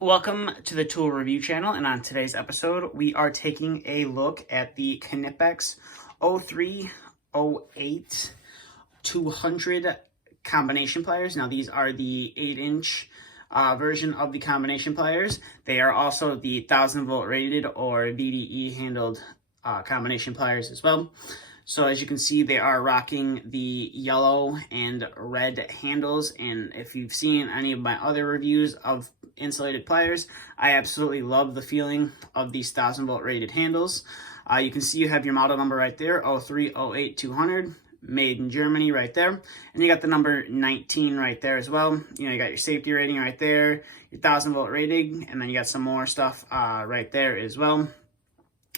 Welcome to the Tool Review channel, and on today's episode, we are taking a look at the Knipex 0308 200 combination pliers. Now, these are the 8-inch version of the combination pliers. They are also the 1000-volt rated or VDE handled combination pliers as well. So as you can see, they are rocking the yellow and red handles, and if you've seen any of my other reviews of insulated pliers, I absolutely love the feeling of these 1000-volt rated handles. You can see you have your model number right there, 0308 200, made in Germany right there, and you got the number 19 right there as well. You got your safety rating right there, your 1000-volt rating, and then you got some more stuff right there as well.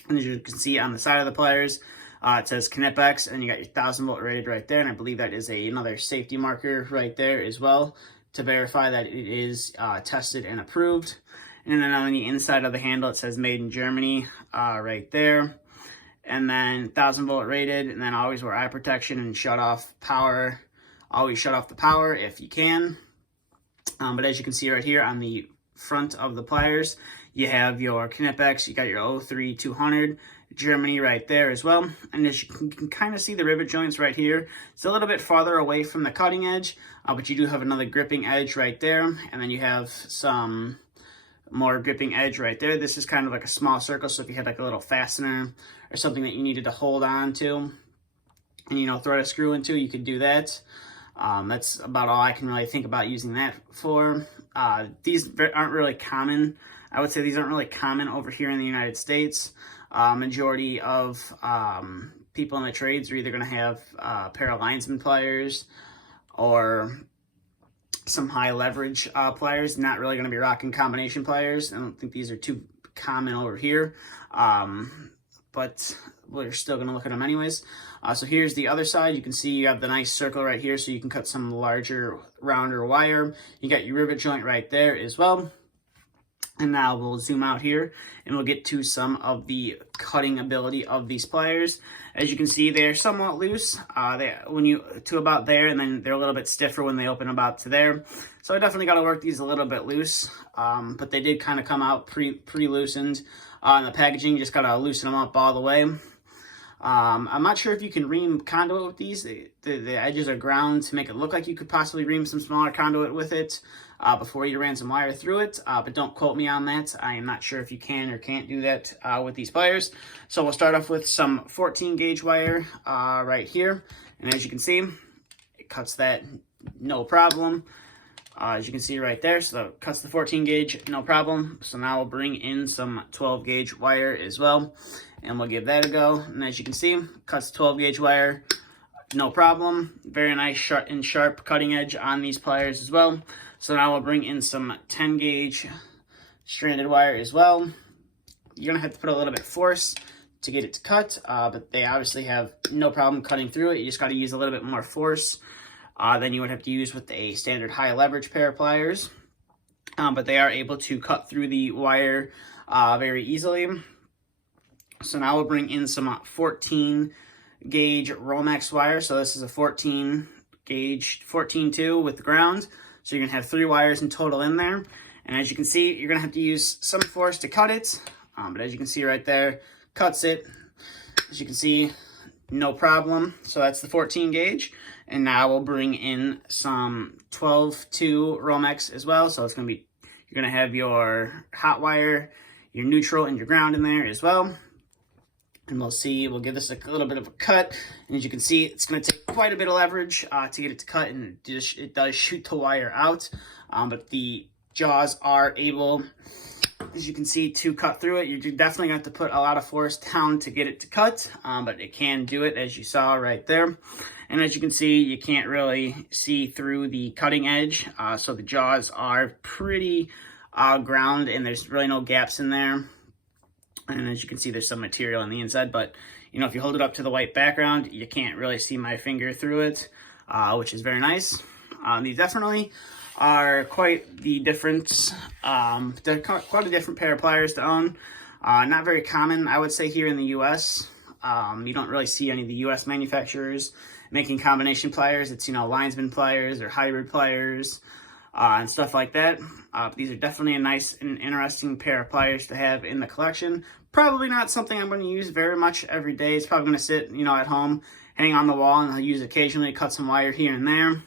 And as you can see on the side of the pliers, it says Knipex, and you got your 1000-volt rated right there, and I believe that is another safety marker right there as well to verify that it is tested and approved. And then on the inside of the handle, it says made in Germany right there. And then 1000-volt rated, and then always wear eye protection and shut off power. Always shut off the power if you can. But as you can see right here on the front of the pliers, you have your Knipex, you got your 03200 Germany right there as well. And as you can kind of see the rivet joints right here, it's a little bit farther away from the cutting edge, but you do have another gripping edge right there, and then you have some more gripping edge right there. This is kind of like a small circle, so if you had like a little fastener or something that you needed to hold on to and throw a screw into, you could do that. That's about all I can really think about using that for. These aren't really common. I would say these aren't really common over here in the United States. Majority of people in the trades are either going to have a pair of linesman pliers or some high leverage pliers, not really going to be rocking combination pliers. I don't think these are too common over here, but we're still going to look at them anyways. So here's the other side. You can see you have the nice circle right here, so you can cut some larger, rounder wire. You got your rivet joint right there as well. And now we'll zoom out here and we'll get to some of the cutting ability of these pliers. As you can see, they're somewhat loose to about there, and then they're a little bit stiffer when they open about to there. So I definitely got to work these a little bit loose, but they did kind of come out pre-loosened. In the packaging, you just got to loosen them up all the way. I'm not sure if you can ream conduit with these. The edges are ground to make it look like you could possibly ream some smaller conduit with it before you ran some wire through it, but don't quote me on that. I am not sure if you can or can't do that with these pliers. So we'll start off with some 14 gauge wire right here, and as you can see, it cuts that no problem. As you can see right there, so that cuts the 14 gauge, no problem. So now we'll bring in some 12 gauge wire as well, and we'll give that a go. And as you can see, cuts 12 gauge wire, no problem. Very nice sharp cutting edge on these pliers as well. So now we'll bring in some 10 gauge stranded wire as well. You're gonna have to put a little bit of force to get it to cut, but they obviously have no problem cutting through it. You just gotta use a little bit more force than you would have to use with a standard high leverage pair of pliers. But they are able to cut through the wire very easily. So now we'll bring in some 14 gauge Romex wire. So this is a 14 gauge, 14-2 with the ground. So you're gonna have 3 wires in total in there. And as you can see, you're gonna have to use some force to cut it. But as you can see right there, cuts it. As you can see, no problem. So that's the 14 gauge. And now we'll bring in some 12-2 Romex as well. So it's gonna be, you're gonna have your hot wire, your neutral, and your ground in there as well. And we'll give this a little bit of a cut. And as you can see, it's going to take quite a bit of leverage to get it to cut, and it does shoot the wire out. But the jaws are able, as you can see, to cut through it. You're definitely going to have to put a lot of force down to get it to cut, but it can do it, as you saw right there. And as you can see, you can't really see through the cutting edge. So the jaws are pretty ground, and there's really no gaps in there. And as you can see, there's some material on the inside, but if you hold it up to the white background, you can't really see my finger through it, which is very nice. These definitely are quite the difference. They're quite a different pair of pliers to own. Not very common, I would say, here in the U.S. You don't really see any of the U.S. manufacturers making combination pliers. It's linesman pliers or hybrid pliers. and stuff like that. These are definitely a nice and interesting pair of pliers to have in the collection. Probably not something I'm going to use very much every day. It's probably going to sit, at home, hang on the wall, and I'll use it occasionally, cut some wire here and there.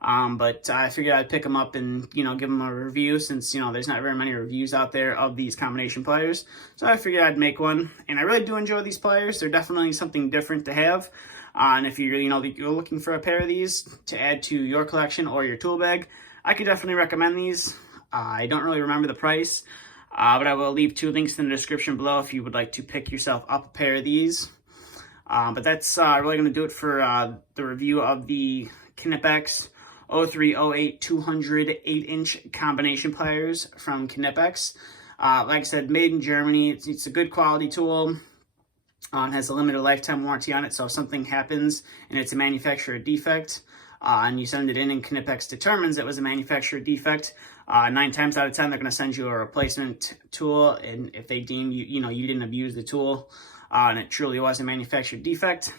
But I figured I'd pick them up and, give them a review since, there's not very many reviews out there of these combination pliers. So I figured I'd make one. And I really do enjoy these pliers. They're definitely something different to have. And if you're, you're looking for a pair of these to add to your collection or your tool bag, I could definitely recommend these. I don't really remember the price, but I will leave 2 links in the description below if you would like to pick yourself up a pair of these. But that's really going to do it for the review of the Knipex 0308 200 8-inch combination pliers from Knipex. Like I said, made in Germany. It's a good quality tool. It has a limited lifetime warranty on it, so if something happens and it's a manufacturer defect, and you send it in and Knipex determines it was a manufacturer defect, 9 times out of 10 they're going to send you a replacement tool, and if they deem you didn't abuse the tool and it truly was a manufacturer defect.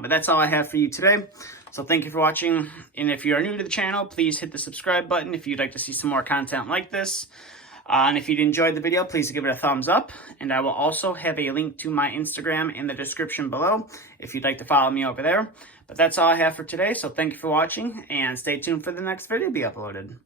But that's all I have for you today. So thank you for watching, and if you are new to the channel, please hit the subscribe button if you'd like to see some more content like this. And if you enjoyed the video, please give it a thumbs up. And I will also have a link to my Instagram in the description below if you'd like to follow me over there. But that's all I have for today, so thank you for watching, and stay tuned for the next video to be uploaded.